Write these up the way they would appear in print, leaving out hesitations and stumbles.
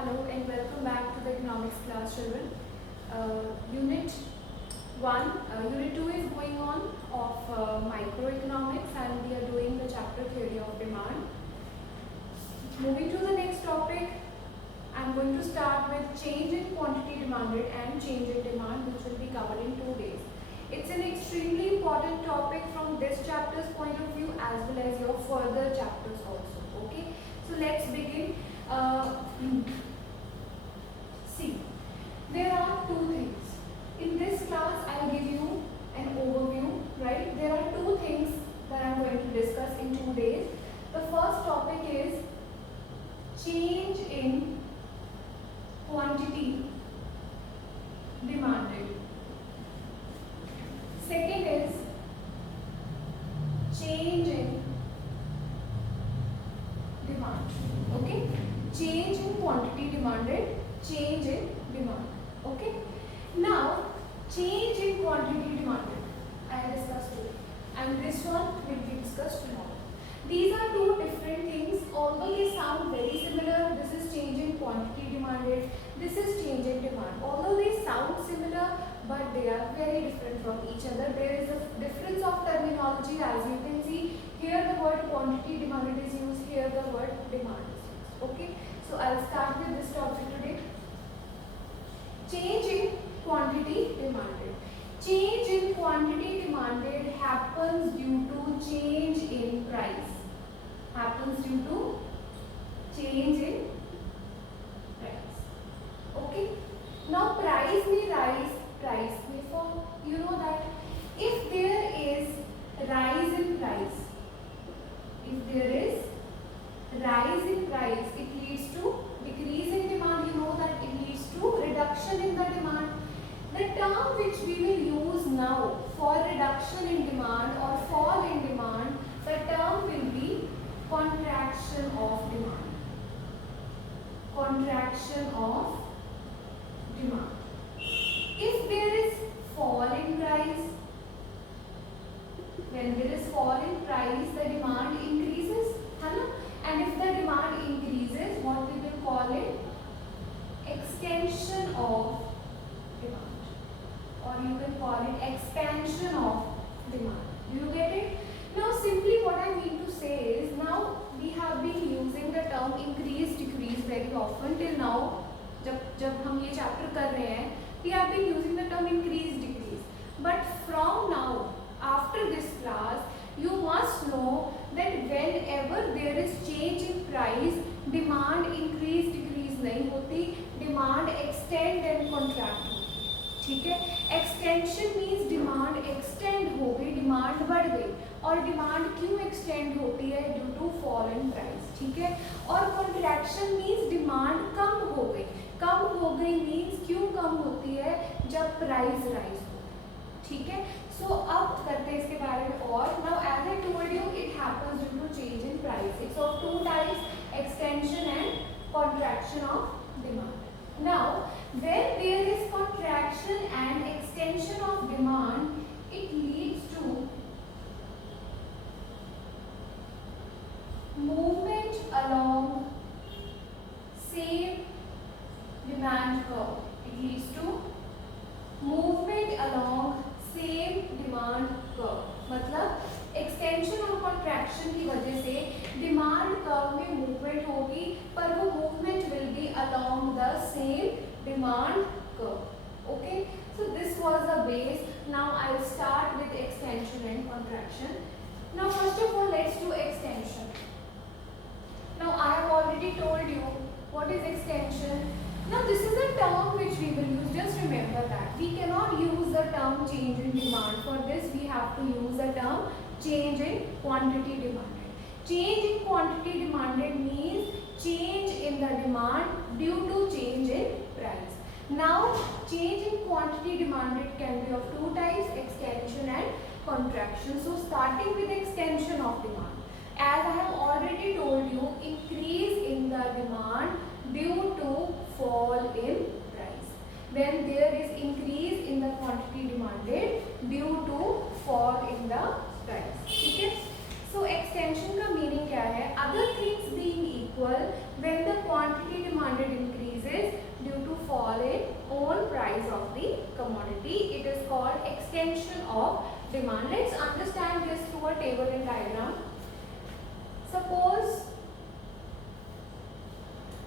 Hello and welcome back to the economics class, children. Unit 1, Unit 2 is going on of microeconomics, and we are doing the chapter theory of demand. Moving to the next topic, I am going to start with change in quantity demanded and change in demand, which will be covered in 2 days. It's an extremely important topic from this chapter's point of view as well as your further chapters also. Okay, so let's begin. See, there are two things. In this class, I'll give you an overview, right? There are two things that I'm going to discuss in 2 days. The first topic is change in quantity demanded. Second is change in demand. Okay? Change in quantity demanded, change in demand. Okay? Now, change in quantity demanded, I discussed today, and this one will be discussed tomorrow. These are two different things. Although they sound very similar, this is change in quantity demanded, this is change in demand. Although they sound similar, but they are very different from each other. There is a difference of terminology, as you can see. Here the word quantity demanded is used, here the word demand is used. Okay, so I'll start with this topic today. Change in quantity demanded. Change in quantity demanded happens due to change in price. Happens due to change in price. Okay. Now price may rise, price may fall. You know that if there is rise in price, if there is rise in price, it leads to decrease in demand. You know that it leads to reduction in the demand. The term which we will use now for reduction in demand or fall in demand, the term will be contraction of demand. Contraction of demand. If there is fall in price, when there is fall in price, the demand increases, and if the demand increases, what we will call it? Extension of demand, or you can call it expansion of demand. Do you get it? Now simply what I mean to say is, now we have been using the term increase decrease very often till now. जब हम ये chapter कर रहे हैं, we have been using the term increase decrease. But from now, after this class, you must know that whenever there is change in price, demand increase decrease नहीं होती, demand extend and contract होती. ठीक है? Extension means demand extend हो गई, demand बढ़ गई, और demand क्यों extend होती है? Due to fall in price. ठीक है? और contraction means demand कम हो गई. कम हो गई means क्यों कम होती है? जब price rise हो. ठीक है? So अब करते हैं इसके बारे में और. Now as I told you, it happens due to change in price. It's of two types: extension and contraction of demand. Now when there is contraction and extension of demand, it leads to movement along same demand curve. It leads to movement along same demand curve. मतलब extension और contraction की वजह से demand curve में movement होगी, पर वो movement will be along the same demand curve. Okay, so this was the base. Now I will start with extension and contraction. Now first of all let's do extension. Now I have already told you what is extension. Now this is a term which we will use. Just remember that we cannot use the term change in demand. For this we have to use the term change in quantity demanded. Change in quantity demanded means change in the demand due to change in price. Now change in quantity demanded can be of two types: extension and contraction. So starting with extension of demand, as I have already told you, increase in the demand due to fall in price. When there is increase in the quantity demanded due to fall in the price. ठीक है? So extension का meaning क्या है? Other things being equal, when the quantity demanded increases, fall in own price of the commodity. It is called extension of demand. Let's understand this through a table and diagram. Suppose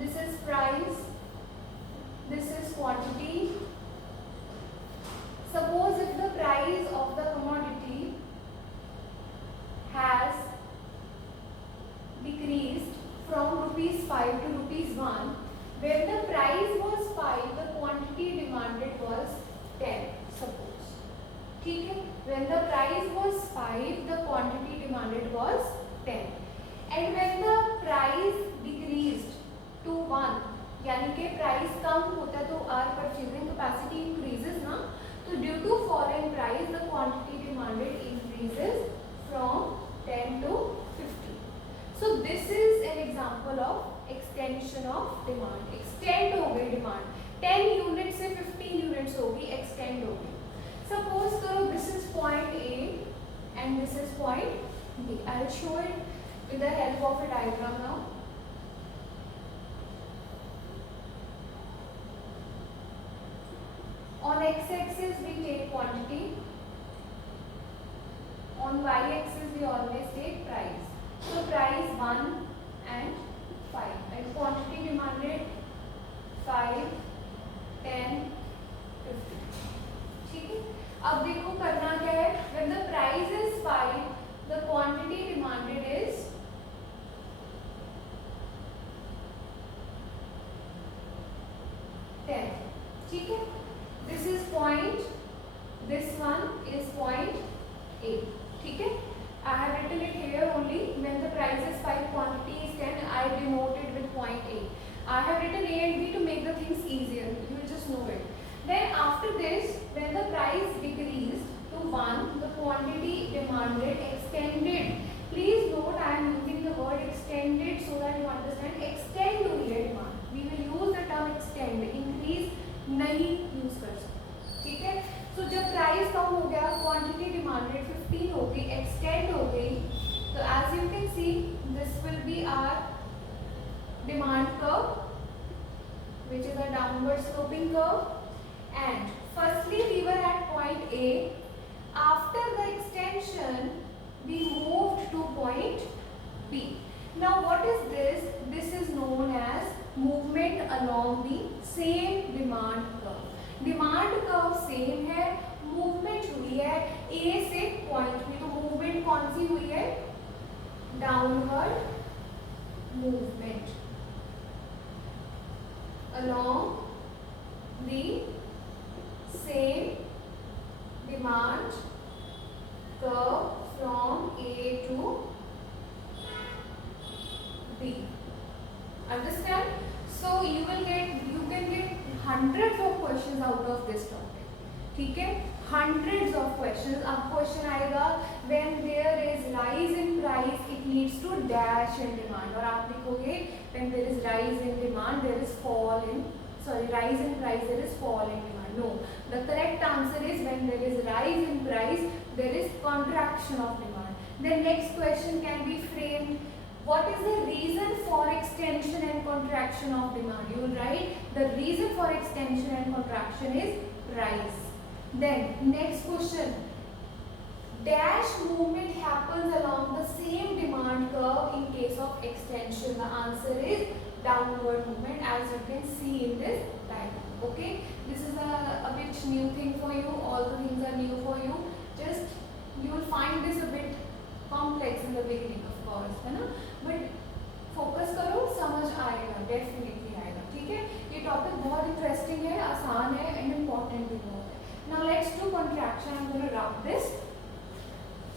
this is price, this is quantity. Suppose if the price of the commodity has decreased from rupees 5 to rupees 1, when the price was 5, the quantity demanded was 10. Suppose, ठीक है, when the price was 5, the quantity demanded was 10, and when the price decreased to 1, यानी कि price कम होता है तो our purchasing capacity increases ना, तो due to fall in price the quantity demanded increases from 10 to 50. So this is an example of extension of demand. Extend हो गई demand, 10 units से 15 units होगी, extend हो गई. Suppose करो this is point A and this is point B. I will show it with the help of a diagram now. On x-axis we take quantity, on y-axis we always take price. So price 1 and 5 and quantity demanded 5, 10, 50. ठीक है, अब देखो करना क्या है. When the price is 5, the quantity demanded is 10. ठीक है, this is point, this one is point A. ठीक है, I have written it here only. When the price is 5, quantity is 10, I denote it with point A. I have written A and B to make the things easier. You will just know it. Then after this, when the price decreased to 1, the quantity demanded extended. Please note I am using the word extended so that you understand. Extend हुई है demand. We will use the term extend. Increase नहीं use कर सकते. ठीक है, so जब price कम हो गया, quantity demanded 15 हो गई, extend हो गई. So as you can see, this will be our demand curve, which is a downward sloping curve. And firstly we were at point A. After the extension we moved to point B. Now what is this? This is known as movement along the same demand curve. Demand curve same है, movement हुई है A से point में, तो movement कौन सी हुई है? Downward movement along the same demand curve from A to B. Understand? So you can get hundreds of questions out of this topic. ठीक है, hundreds of questions. अब question आएगा when there is rise in price it leads to dash in demand, और आप लिखोगे when there is rise in demand there is rise in price there is fall in demand. No, the correct answer is when there is rise in price there is contraction of demand. The next question can be framed, what is the reason for extension and contraction of demand? You will write the reason for extension and contraction is price. Then next question, dash movement happens along the same demand curve in case of extension. The answer is downward movement, as you can see in this diagram. Okay, this is a bit new thing for you. All the things are new for you. Just you will find this a bit complex in the beginning, of course, है ना? But focus करो, समझ आएगा, definitely आएगा. ठीक है, ये topic बहुत interesting है, आसान है and important भी बहुत है. Now let's do contraction. I'm going to rub this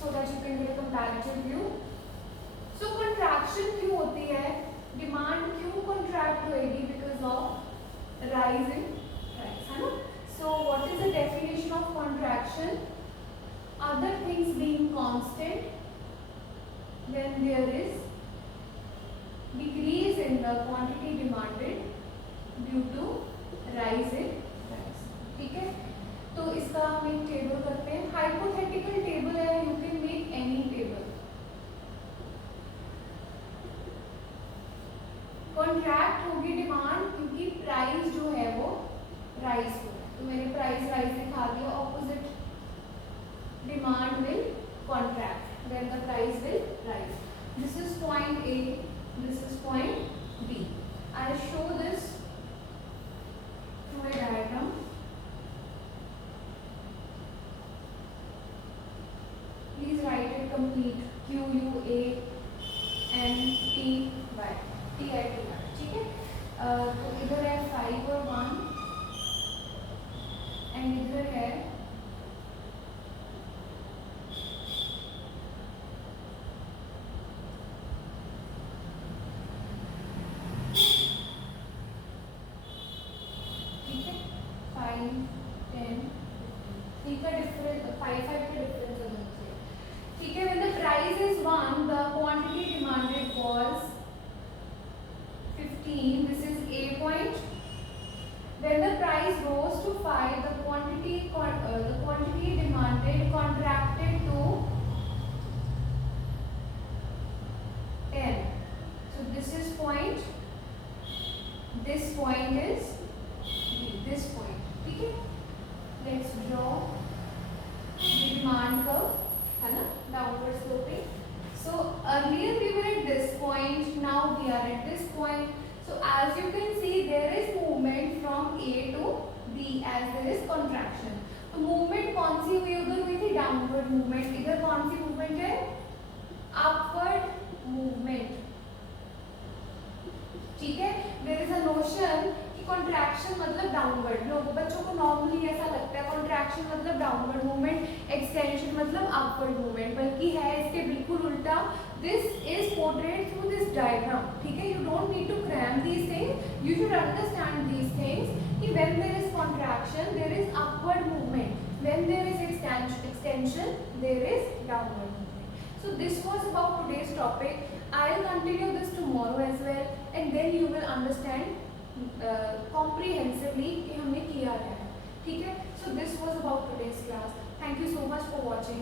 so that you can get a comparative view. So contraction क्यों होती है? Demand क्यों contract होएगी? Because of rise in price, है ना? So what is the definition of contraction? Other things being constant, then there is decrease in the quantity demanded due to rise in price. ठीक है, तो इसका हम एक टेबल करते हैं. हाइपोथेटिकल टेबल है, you can make any table. Contract होगी डिमांड क्योंकि प्राइस जो है वो प्राइस हो रहा है, तो मैंने प्राइस राइज दिखा दिया. Opposite demand will contract when the price will rise. This is point A, this is point B. I show this through a diagram. Please write it complete. Q U A N T Y T I T Y. ठीक है. तो इधर है 5 और 1 and इधर है ठीक है 5 10. ठीक है डिफरेंस 5 5 का डिफरेंस है दोनों से. ठीक है. When the price is 1, the quantity demanded was 15. This is A point. When the price rose to 5, the quantity demanded contracted to 10. So this is point. This point is B. This point. ठीक है. Let's draw the demand curve. है ना, downward sloping. So earlier we were at this point, now we are at this point. So as you can see, there is movement from A to B as there is contraction. तो movement कौन सी हुई, उधर हुई थी downward movement. इधर कौन सी movement है, upward movement. ठीक है. There is a notion कि contraction मतलब downward. लोगों बच्चों को normally ऐसा लगता है contraction मतलब downward movement, extension मतलब upward movement, बल्कि है इसके बिल्कुल उल्टा. This is portrayed through this diagram. ठीक है. You don't need to cram these things. You should understand these things. कि when there is contraction, there is upward movement. When there is extension, there is downward movement. So this was about today's topic. I'll continue this tomorrow as well, and then you will understand comprehensively कि हमने किया है. ठीक है. So this was about today's class. Thank you so much for watching.